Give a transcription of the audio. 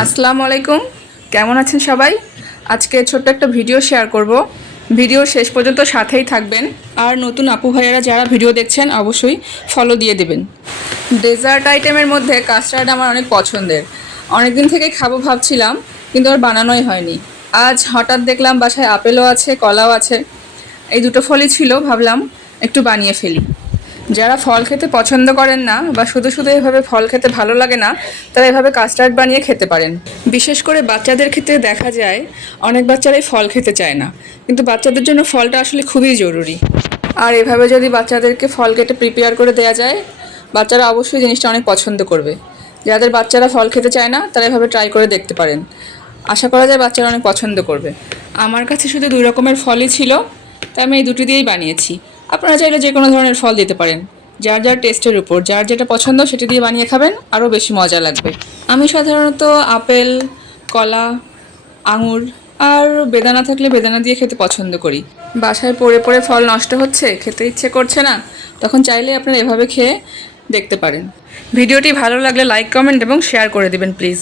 আসসালামু আলাইকুম, কেমন আছেন সবাই? আজকে ছোট্ট একটা ভিডিও শেয়ার করব। ভিডিও শেষ পর্যন্ত সাথেই থাকবেন। আর নতুন আপু ভাইয়ারা যারা ভিডিও দেখছেন অবশ্যই ফলো দিয়ে দেবেন। ডেজার্ট আইটেমের মধ্যে কাস্টার্ড আমার অনেক পছন্দের। অনেক দিন থেকেই খাবো ভাবছিলাম, কিন্তু আর বানানোই হয়নি। আজ হঠাৎ দেখলাম বাসায় আপেলও আছে, কলাও আছে। এই দুটো ফলই ছিল, ভাবলাম একটু বানিয়ে ফেলি। যারা ফল খেতে পছন্দ করেন না বা শুধু শুধু এভাবে ফল খেতে ভালো লাগে না, তারা এভাবে কাস্টার্ড বানিয়ে খেতে পারেন। বিশেষ করে বাচ্চাদের ক্ষেত্রে দেখা যায় অনেক বাচ্চারাই ফল খেতে চায় না, কিন্তু বাচ্চাদের জন্য ফলটা আসলে খুবই জরুরি। আর এভাবে যদি বাচ্চাদেরকে ফল কেটে প্রিপেয়ার করে দেওয়া যায়, বাচ্চারা অবশ্যই জিনিসটা অনেক পছন্দ করবে। যাদের বাচ্চারা ফল খেতে চায় না তারা এভাবে ট্রাই করে দেখতে পারেন। আশা করা যায় বাচ্চারা অনেক পছন্দ করবে। আমার কাছে শুধু 2 রকমের ফলই ছিল, তাই আমি এই দুটি দিয়েই বানিয়েছি। আপনারা চাইলে যে কোনো ধরনের ফল দিতে পারেন, যার যার টেস্টের উপর, যার যেটা পছন্দ সেটি দিয়ে বানিয়ে খাবেন, আরও বেশি মজা লাগবে। আমি সাধারণত আপেল, কলা, আঙুর আর বেদানা থাকলে বেদানা দিয়ে খেতে পছন্দ করি। বাসায় পড়ে পড়ে ফল নষ্ট হচ্ছে, খেতে ইচ্ছে করছে না, তখন চাইলে আপনারা এভাবে খেয়ে দেখতে পারেন। ভিডিওটি ভালো লাগলে লাইক, কমেন্ট এবং শেয়ার করে দিবেন প্লিজ।